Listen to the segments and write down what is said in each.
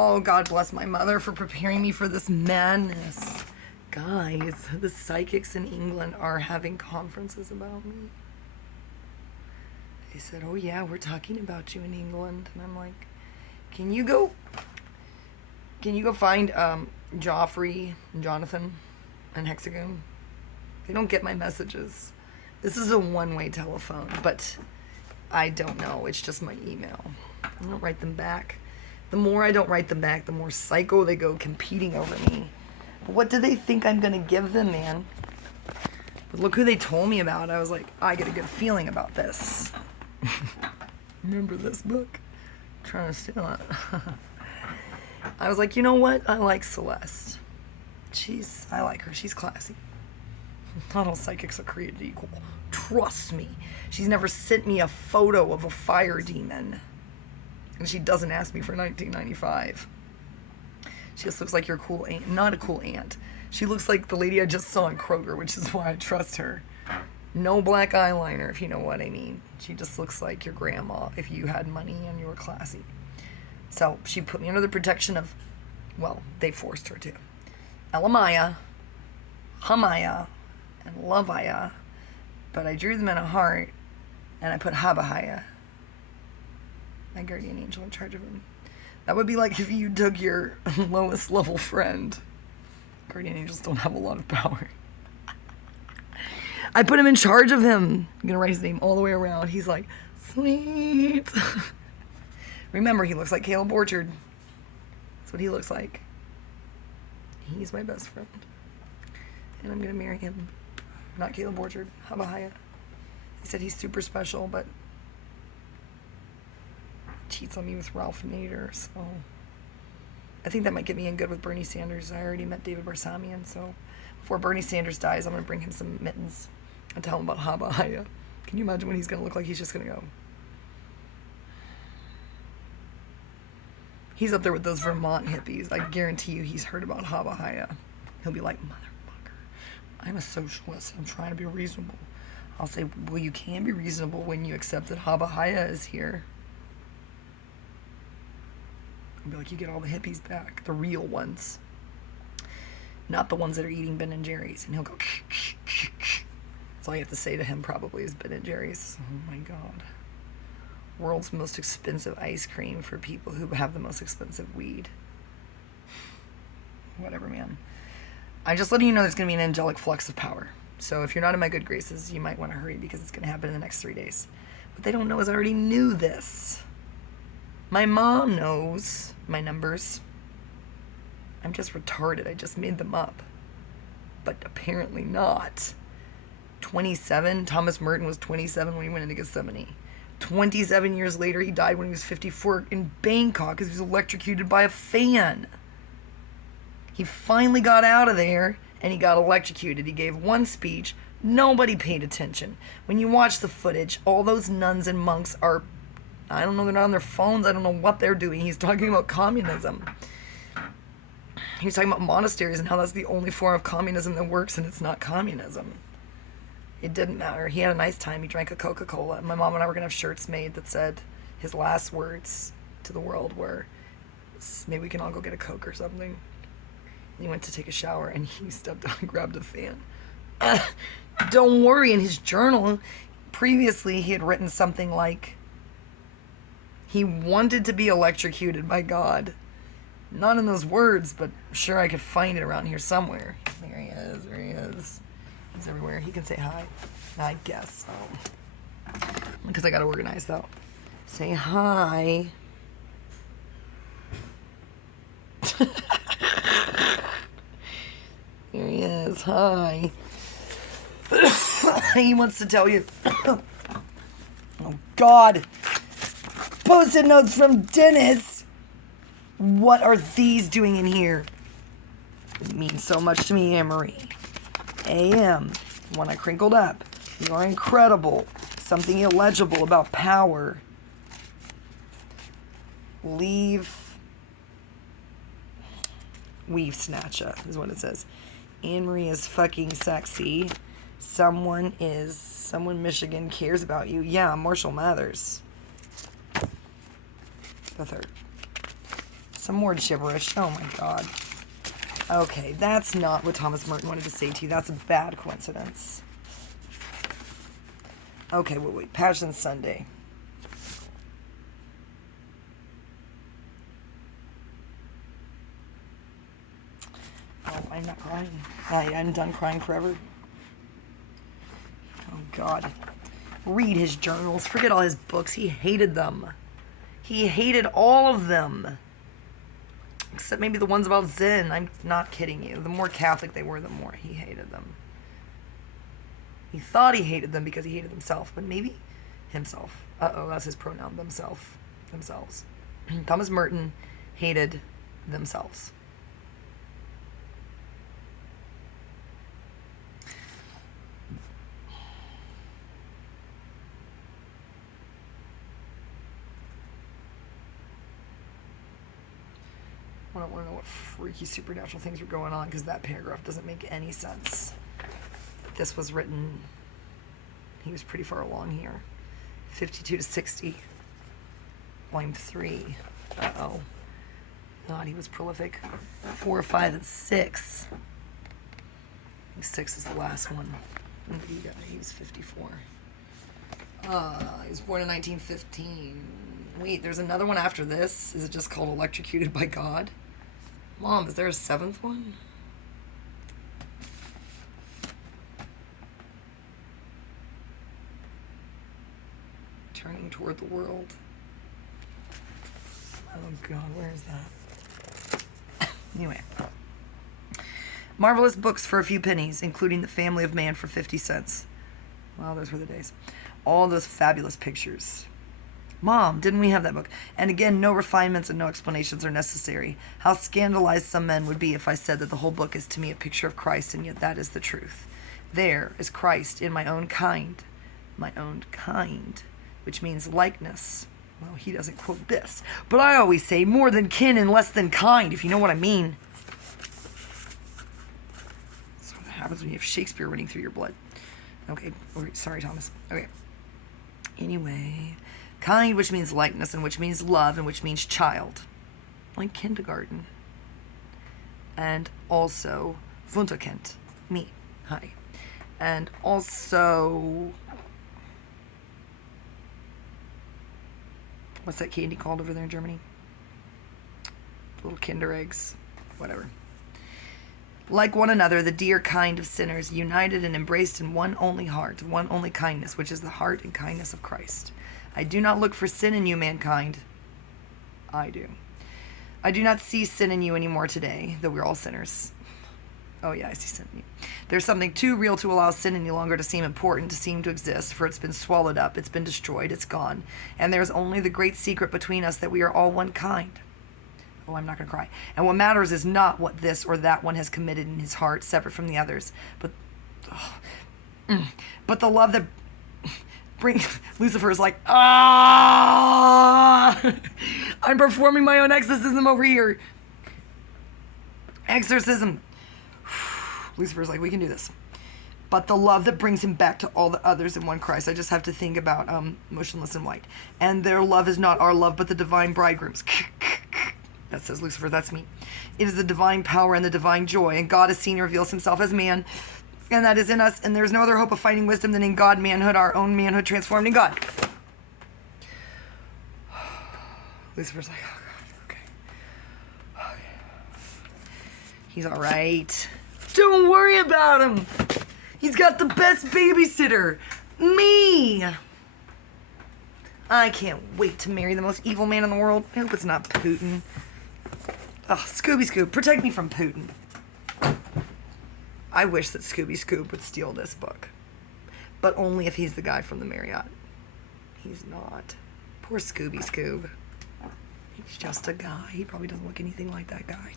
Oh, God bless my mother for preparing me for this madness. Guys, the psychics in England are having conferences about me. They said, oh yeah, we're talking about you in England. And I'm like, can you go find Joffrey and Jonathan and Hexagon? They don't get my messages. This is a one-way telephone, but I don't know. It's just my email. I don't write them back. The more I don't write them back, the more psycho they go competing over me. But what do they think I'm going to give them, man? But look who they told me about. I was like, I get a good feeling about this. Remember this book? I'm trying to steal it. I was like, you know what? I like Celeste. I like her. She's classy. Not all psychics are created equal. Trust me. She's never sent me a photo of a fire demon. And she doesn't ask me for 1995. She just looks like your cool aunt. Not a cool aunt. She looks like the lady I just saw in Kroger, which is why I trust her. No black eyeliner, if you know what I mean. She just looks like your grandma if you had money and you were classy. So she put me under the protection of, well, they forced her to. Elamaya, Hamaya, and Lovaya. But I drew them in a heart, and I put Habahaya, my guardian angel, in charge of him. That would be like if you took your lowest level friend. Guardian angels don't have a lot of power. I put him in charge of him. I'm gonna write his name all the way around. He's like, sweet. Remember, he looks like Caleb Orchard. That's what he looks like. He's my best friend. And I'm gonna marry him. Not Caleb Orchard, Habahaya. He said he's super special, but cheats on me with Ralph Nader, so I think that might get me in good with Bernie Sanders. I already met David Barsamian, so before Bernie Sanders dies, I'm going to bring him some mittens and tell him about Habahaya. Can you imagine what he's going to look like? He's just going to go. He's up there with those Vermont hippies. I guarantee you he's heard about Habahaya. He'll be like, motherfucker, I'm a socialist. I'm trying to be reasonable. I'll say, well, you can be reasonable when you accept that Habahaya is here. I'll be like, you get all the hippies back. The real ones. Not the ones that are eating Ben & Jerry's. And he'll go, that's all you have to say to him probably is Ben & Jerry's. Oh my God. World's most expensive ice cream for people who have the most expensive weed. Whatever, man. I'm just letting you know there's going to be an angelic flux of power. So if you're not in my good graces, you might want to hurry because it's going to happen in the next 3 days. What they don't know is I already knew this. My mom knows my numbers. I'm just retarded. I just made them up. But apparently not. 27. Thomas Merton was 27 when he went into Gethsemane. 27 years later, he died when he was 54 in Bangkok because he was electrocuted by a fan. He finally got out of there and he got electrocuted. He gave one speech. Nobody paid attention. When you watch the footage, all those nuns and monks are, I don't know, they're not on their phones. I don't know what they're doing. He's talking about communism. He's talking about monasteries and how that's the only form of communism that works, and it's not communism. It didn't matter. He had a nice time. He drank a Coca-Cola. My mom and I were going to have shirts made that said his last words to the world were, maybe we can all go get a Coke or something. And he went to take a shower, and he stepped out and grabbed a fan. Don't worry, in his journal, previously he had written something like, he wanted to be electrocuted by God. Not in those words, but sure I could find it around here somewhere. There he is, there he is. He's everywhere. He can say hi. I guess so. Because I got to organize, though. Say hi. Here he is. Hi. He wants to tell you. Oh, God. Post-it notes from Dennis. What are these doing in here? It means so much to me, Anne-Marie. A.M. When I crinkled up. You are incredible. Something illegible about power. Weave snatcher is what it says. Anne-Marie is fucking sexy. Someone Michigan cares about you. Yeah, Marshall Mathers. The third. Some more gibberish. Oh my god. Okay, that's not what Thomas Merton wanted to say to you. That's a bad coincidence. Okay, wait. Passion Sunday. Oh, I'm not crying. I'm done crying forever. Oh, God. Read his journals. Forget all his books. He hated them. He hated all of them. Except maybe the ones about Zen. I'm not kidding you. The more Catholic they were, the more he hated them. He thought he hated them because he hated himself, but maybe himself. Uh-oh, that's his pronoun, themselves. Thomas Merton hated themselves. I don't want to know what freaky supernatural things were going on because that paragraph doesn't make any sense. This was written, he was pretty far along here. 52 to 60. Volume 3. Uh-oh. God, he was prolific. 4, 5, and 6. I think 6 is the last one. When did he die? He was 54. He was born in 1915. Wait, there's another one after this? Is it just called Electrocuted by God? Mom, is there a 7th one? Turning Toward the World. Oh God, where is that? Anyway. Marvelous books for a few pennies, including The Family of Man for 50 cents. Well, those were the days. All those fabulous pictures. Mom, didn't we have that book? And again, no refinements and no explanations are necessary. How scandalized some men would be if I said that the whole book is to me a picture of Christ, and yet that is the truth. There is Christ in my own kind, which means likeness. Well, he doesn't quote this, but I always say more than kin and less than kind, if you know what I mean. That's what happens when you have Shakespeare running through your blood. Okay, sorry, Thomas. Okay. Anyway, kind, which means likeness, and which means love, and which means child. Like kindergarten. And also, Wunderkind. Me. Hi. And also, what's that candy called over there in Germany? Little Kinder eggs. Whatever. Like one another, the dear kind of sinners, united and embraced in one only heart, one only kindness, which is the heart and kindness of Christ. I do not look for sin in you, mankind. I do. I do not see sin in you anymore today, though we're all sinners. Oh yeah, I see sin in you. There's something too real to allow sin any longer to seem important, to seem to exist, for it's been swallowed up, it's been destroyed, it's gone. And there's only the great secret between us that we are all one kind. Oh, I'm not going to cry. And what matters is not what this or that one has committed in his heart, separate from the others, but the love that brings... Lucifer is like, I'm performing my own exorcism over here. Exorcism. Lucifer's like, we can do this. But the love that brings him back to all the others in one Christ. I just have to think about Motionless in White. And their love is not our love, but the divine bridegroom's. That says Lucifer, that's me. It is the divine power and the divine joy, and God is seen and reveals himself as man, and that is in us, and there's no other hope of finding wisdom than in God, manhood, our own manhood transformed in God. Lucifer's like, oh God, okay. He's all right. Don't worry about him. He's got the best babysitter, me. I can't wait to marry the most evil man in the world. I hope it's not Putin. Oh, Scooby-Scoob, protect me from Putin. I wish that Scooby-Scoob would steal this book. But only if he's the guy from the Marriott. He's not. Poor Scooby-Scoob. He's just a guy. He probably doesn't look anything like that guy.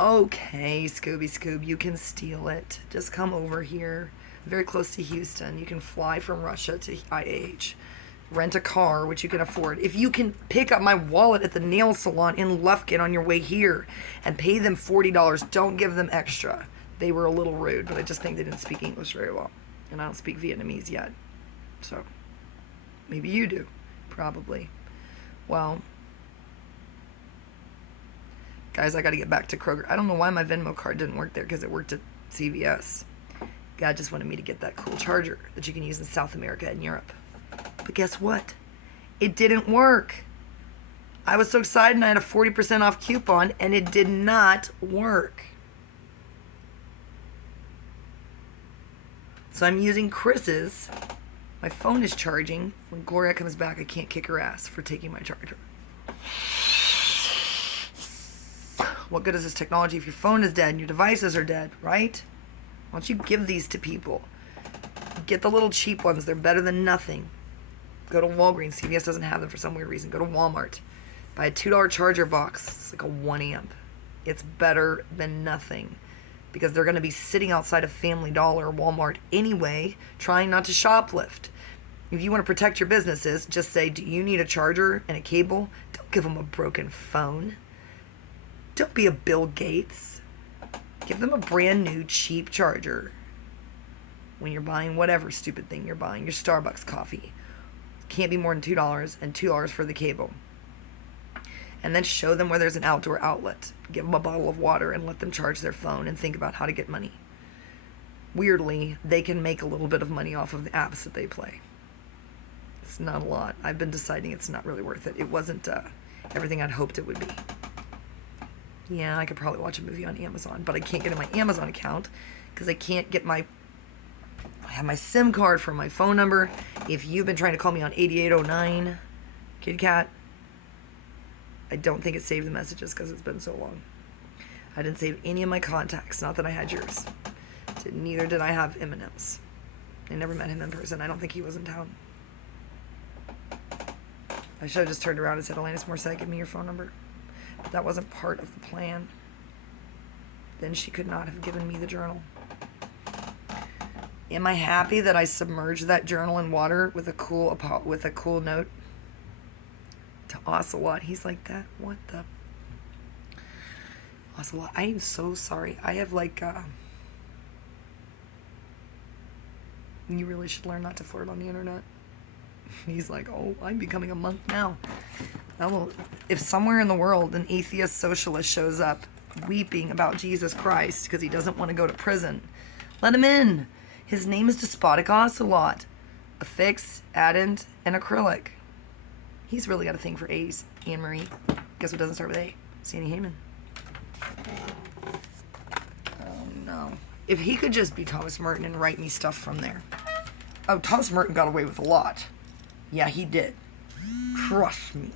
Okay, Scooby-Scoob, you can steal it. Just come over here. Very close to Houston. You can fly from Russia to IH. Rent a car, which you can afford. If you can pick up my wallet at the nail salon in Lufkin on your way here and pay them $40, don't give them extra. They were a little rude, but I just think they didn't speak English very well. And I don't speak Vietnamese yet. So, maybe you do. Probably. Well, Guys, I got to get back to Kroger. I don't know why my Venmo card didn't work there because it worked at CVS. God just wanted me to get that cool charger that you can use in South America and Europe. But guess what? It didn't work. I was so excited and I had a 40% off coupon and it did not work. So I'm using Chris's. My phone is charging. When Gloria comes back, I can't kick her ass for taking my charger. What good is this technology if your phone is dead and your devices are dead, right? Why don't you give these to people? Get the little cheap ones. They're better than nothing. Go to Walgreens. CVS doesn't have them for some weird reason. Go to Walmart. Buy a $2 charger box. It's like a 1 amp. It's better than nothing because they're going to be sitting outside of Family Dollar or Walmart anyway, trying not to shoplift. If you want to protect your businesses, just say, do you need a charger and a cable? Don't give them a broken phone. Don't be a Bill Gates. Give them a brand new cheap charger when you're buying whatever stupid thing you're buying. Your Starbucks coffee. Can't be more than $2 and $2 for the cable. And then show them where there's an outdoor outlet. Give them a bottle of water and let them charge their phone and think about how to get money. Weirdly, they can make a little bit of money off of the apps that they play. It's not a lot. I've been deciding it's not really worth it. It wasn't everything I'd hoped it would be. Yeah, I could probably watch a movie on Amazon, but I can't get in my Amazon account because I can't get I have my SIM card for my phone number. If you've been trying to call me on 8809, Kitty Cat, I don't think it saved the messages because it's been so long. I didn't save any of my contacts, not that I had yours. Neither did I have Eminem's. I never met him in person. I don't think he was in town. I should have just turned around and said, Alanis Morissette, give me your phone number. But that wasn't part of the plan. Then she could not have given me the journal. Am I happy that I submerged that journal in water with a cool note to Ocelot? He's like, that? What the? Ocelot, I am so sorry. I have you really should learn not to flirt on the internet. He's like, oh, I'm becoming a monk now. If somewhere in the world an atheist socialist shows up weeping about Jesus Christ because he doesn't want to go to prison, let him in. His name is Despotic Ocelot. Affix, addend, and acrylic. He's really got a thing for A's. Anne-Marie. Guess what doesn't start with A? Sandy Heyman. Oh, no. If he could just be Thomas Merton and write me stuff from there. Oh, Thomas Merton got away with a lot. Yeah, he did. Trust me.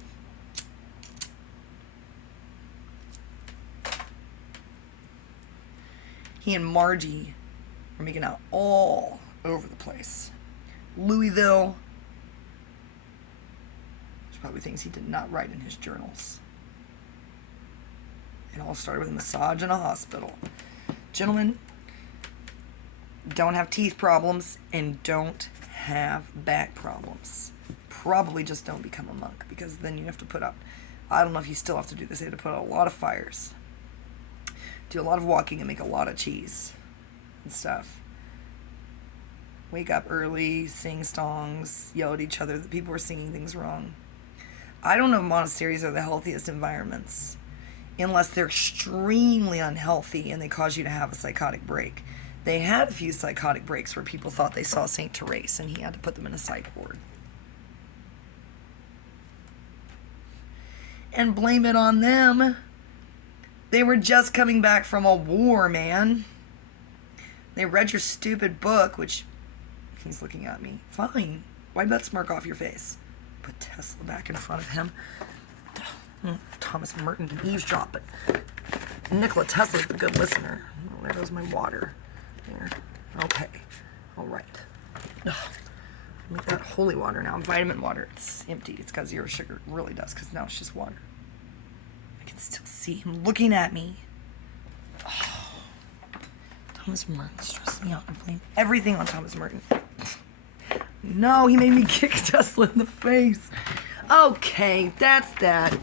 He and Margie are making out all over the place. Louisville. There's probably things he did not write in his journals. It all started with a massage in a hospital. Gentlemen, don't have teeth problems and don't have back problems. Probably just don't become a monk because then you have to put up, I don't know if you still have to do this, you have to put out a lot of fires. Do a lot of walking and make a lot of cheese and stuff. Wake up early, sing songs, yell at each other that people are singing things wrong. I don't know if monasteries are the healthiest environments unless they're extremely unhealthy and they cause you to have a psychotic break. They had a few psychotic breaks where people thought they saw Saint Therese and he had to put them in a psych ward. And blame it on them. They were just coming back from a war, man. They read your stupid book, which he's looking at me. Fine. Wipe that smirk off your face. Put Tesla back in front of him. Thomas Merton can eavesdrop, but Nikola Tesla's the good listener. Oh, there goes my water. There. Okay. All right. Ugh. Make that holy water now. Vitamin water. It's empty. It's got zero sugar. It really does, because now it's just water. I can still see him looking at me. Oh. Thomas Merton stressed me out. I blame everything on Thomas Merton. No, he made me kick Tesla in the face. Okay, that's that.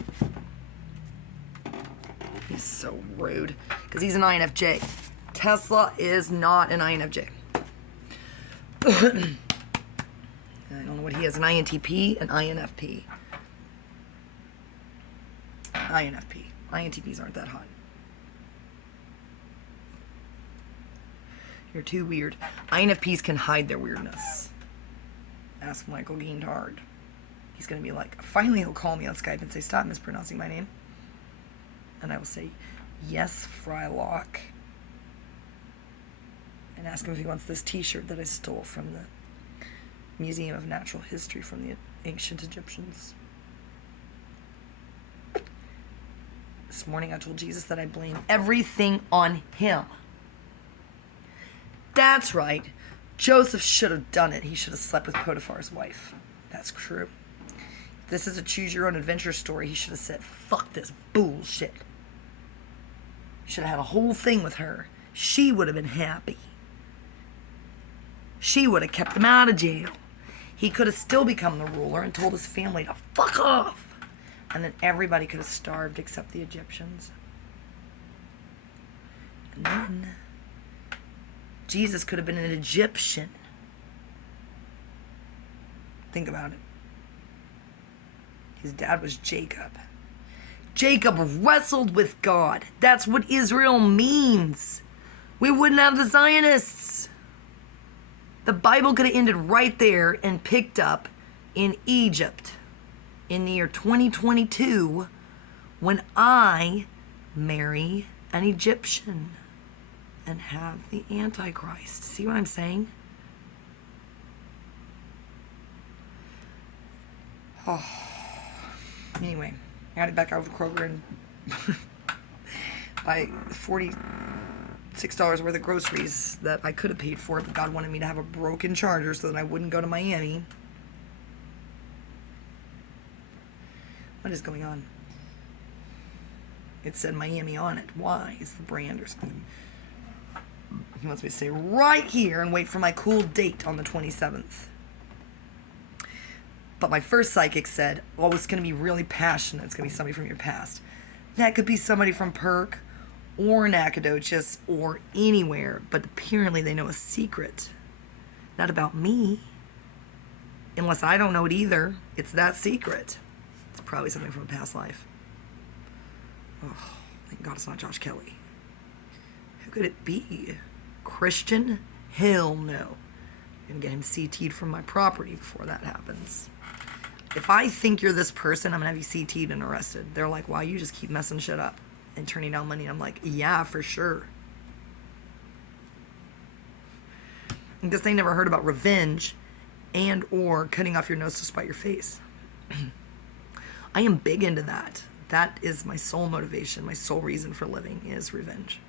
He's so rude. Because he's an INFJ. Tesla is not an INFJ. I don't know what he is. An INTP, an INFP. INFP. INTPs aren't that hot. You're too weird. INFPs can hide their weirdness. Ask Michael Geentard. He's going to be like, finally he'll call me on Skype and say, stop mispronouncing my name. And I will say, yes, Frylock. And ask him if he wants this t-shirt that I stole from the Museum of Natural History from the ancient Egyptians. This morning I told Jesus that I blame everything on him. That's right. Joseph should have done it. He should have slept with Potiphar's wife. That's true. If this is a choose-your-own-adventure story, he should have said, fuck this bullshit. Should have had a whole thing with her. She would have been happy. She would have kept him out of jail. He could have still become the ruler and told his family to fuck off. And then everybody could have starved except the Egyptians. And then Jesus could have been an Egyptian. Think about it. His dad was Jacob. Jacob wrestled with God. That's what Israel means. We wouldn't have the Zionists. The Bible could have ended right there and picked up in Egypt in the year 2022 when I marry an Egyptian and have the Antichrist. See what I'm saying? Oh. Anyway, I got it back out of Kroger and buy $46 worth of groceries that I could have paid for, but God wanted me to have a broken charger so that I wouldn't go to Miami. What is going on? It said Miami on it. Why? It's the brand or something. He wants me to stay right here and wait for my cool date on the 27th. But my first psychic said, oh, it's going to be really passionate. It's going to be somebody from your past. That could be somebody from Perk or Nacogdoches or anywhere. But apparently they know a secret. Not about me. Unless I don't know it either. It's that secret. It's probably something from a past life. Oh, thank God it's not Josh Kelly. Who could it be? Christian? Hell no. I'm going to get him CT'd from my property before that happens. If I think you're this person, I'm going to have you CT'd and arrested. They're like, wow, you just keep messing shit up and turning down money. I'm like, yeah, for sure. I guess they never heard about revenge and or cutting off your nose to spite your face. I am big into that. That is my sole motivation. My sole reason for living is revenge.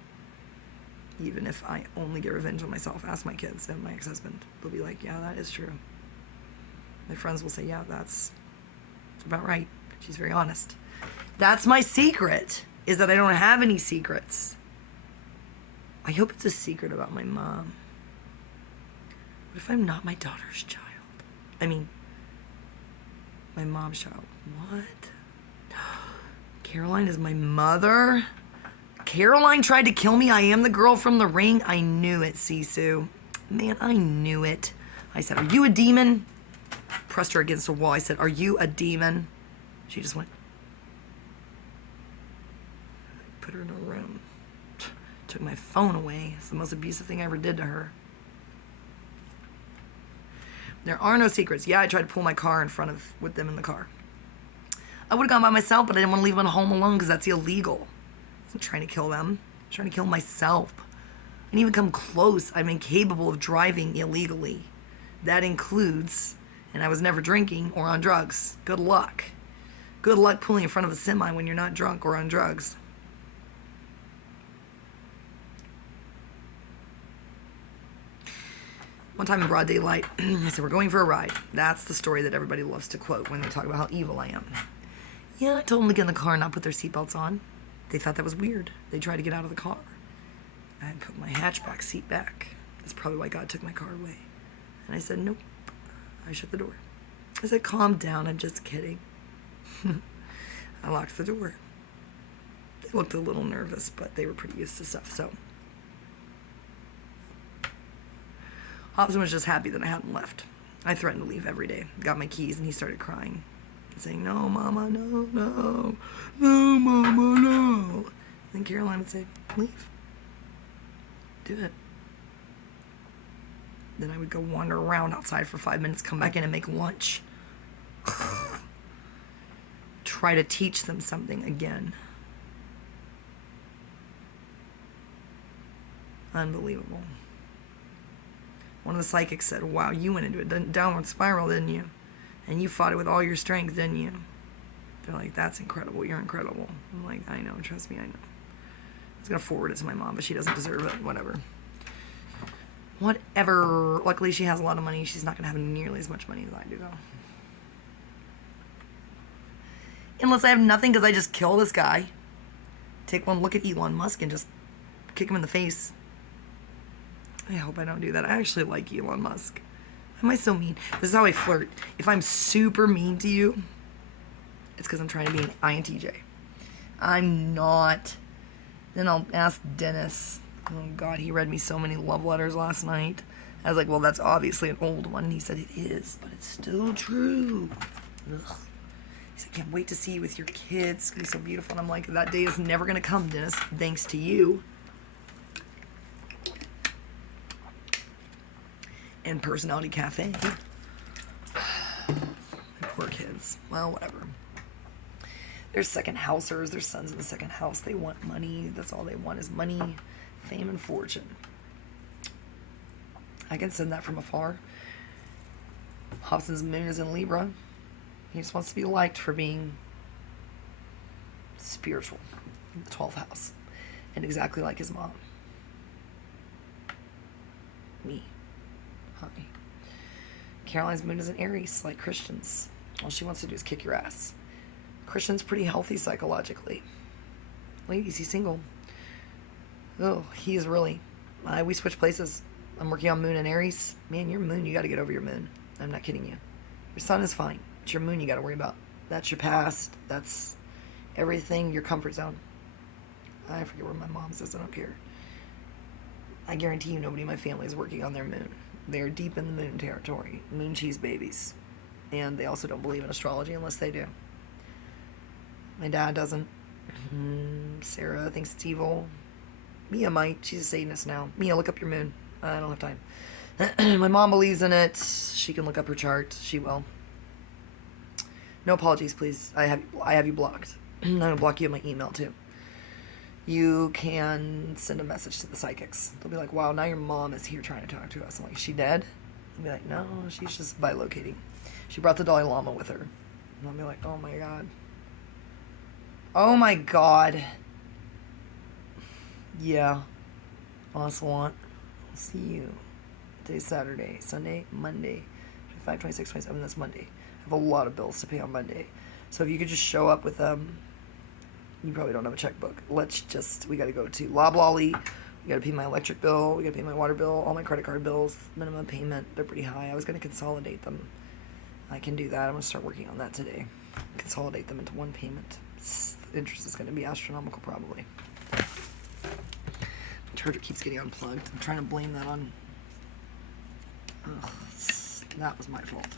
Even if I only get revenge on myself. Ask my kids and my ex-husband. They'll be like, yeah, that is true. My friends will say, yeah, that's about right. She's very honest. That's my secret, is that I don't have any secrets. I hope it's a secret about my mom. What if I'm not my daughter's child? I mean, my mom's child. What? Caroline is my mother? Caroline tried to kill me. I am the girl from The Ring. I knew it, Sisu. Man, I knew it. I said, are you a demon? Pressed her against a wall. I said, are you a demon? She just went. Put her in a room. Took my phone away. It's the most abusive thing I ever did to her. There are no secrets. Yeah, I tried to pull my car in front of, with them in the car. I would have gone by myself, but I didn't want to leave them at home alone because that's illegal. I wasn't trying to kill them. I was trying to kill myself. I didn't even come close. I'm incapable of driving illegally. That includes, and I was never drinking or on drugs. Good luck. Good luck pulling in front of a semi when you're not drunk or on drugs. One time in broad daylight, I said, we're going for a ride. That's the story that everybody loves to quote when they talk about how evil I am. Yeah, I told them to get in the car and not put their seatbelts on. They thought that was weird. They tried to get out of the car. I put my hatchback seat back. That's probably why God took my car away. And I said, nope. I shut the door. I said, calm down, I'm just kidding. I locked the door. They looked a little nervous, but they were pretty used to stuff, so. Hobson was just happy that I hadn't left. I threatened to leave every day. Got my keys, and he started crying. saying, no, Mama, no, no, no, Mama, no. And Caroline would say, leave. Do it. Then I would go wander around outside for 5 minutes, come back in and make lunch. Try to teach them something again. Unbelievable. One of the psychics said, wow, you went into a downward spiral, didn't you? And you fought it with all your strength, didn't you? They're like, that's incredible. You're incredible. I'm like, I know. Trust me, I know. I was going to forward it to my mom, but she doesn't deserve it. Whatever. Whatever. Luckily, she has a lot of money. She's not going to have nearly as much money as I do, though. Unless I have nothing because I just kill this guy. Take one look at Elon Musk and just kick him in the face. I hope I don't do that. I actually like Elon Musk. Am I so mean? This is how I flirt. If I'm super mean to you, it's because I'm trying to be an INTJ. I'm not. Then I'll ask Dennis. Oh, God, he read me so many love letters last night. I was like, well, that's obviously an old one. And he said, it is, but it's still true. Ugh. He said, I can't wait to see you with your kids. It's going to be so beautiful. And I'm like, that day is never going to come, Dennis, thanks to you. And Personality Cafe. Poor kids. Well, whatever. They're second housers. Their son's in the second house. They want money. That's all they want is money, fame, and fortune. I can send that from afar. Hobson's moon is in Libra. He just wants to be liked for being spiritual in the 12th house. And exactly like his mom. Me. Hi. Caroline's moon is in Aries, like Christian's. All she wants to do is kick your ass. Christian's pretty healthy psychologically. Ladies, he's single. Oh, he is really. We switch places. I'm working on moon and Aries. Man, your moon, you got to get over your moon. I'm not kidding you. Your sun is fine. It's your moon you got to worry about. That's your past. That's everything, your comfort zone. I forget where my mom says. I don't care. I guarantee you nobody in my family is working on their moon. They're deep in the moon territory. Moon cheese babies. And they also don't believe in astrology unless they do. My dad doesn't. Sarah thinks it's evil. Mia might. She's a Satanist now. Mia, look up your moon. I don't have time. My mom believes in it. She can look up her chart. She will. No apologies, please. I have you blocked. I'm going to block you in my email, too. You can send a message to the psychics. They'll be like, wow, now your mom is here trying to talk to us. I'm like, is she dead? I'll be like, no, she's just bilocating. She brought the Dalai Lama with her. And I'll be like, oh my God. Oh my God. Yeah. Oswant. I'll see you. Today's Saturday, Sunday, Monday. 25, 26, 27, that's Monday. I have a lot of bills to pay on Monday. So if you could just show up with you probably don't have a checkbook. We got to go to Loblolly. We got to pay my electric bill. We got to pay my water bill. All my credit card bills. Minimum payment. They're pretty high. I was going to consolidate them. I can do that. I'm going to start working on that today. Consolidate them into one payment. The interest is going to be astronomical probably. My charger keeps getting unplugged. I'm trying to blame that on... that was my fault.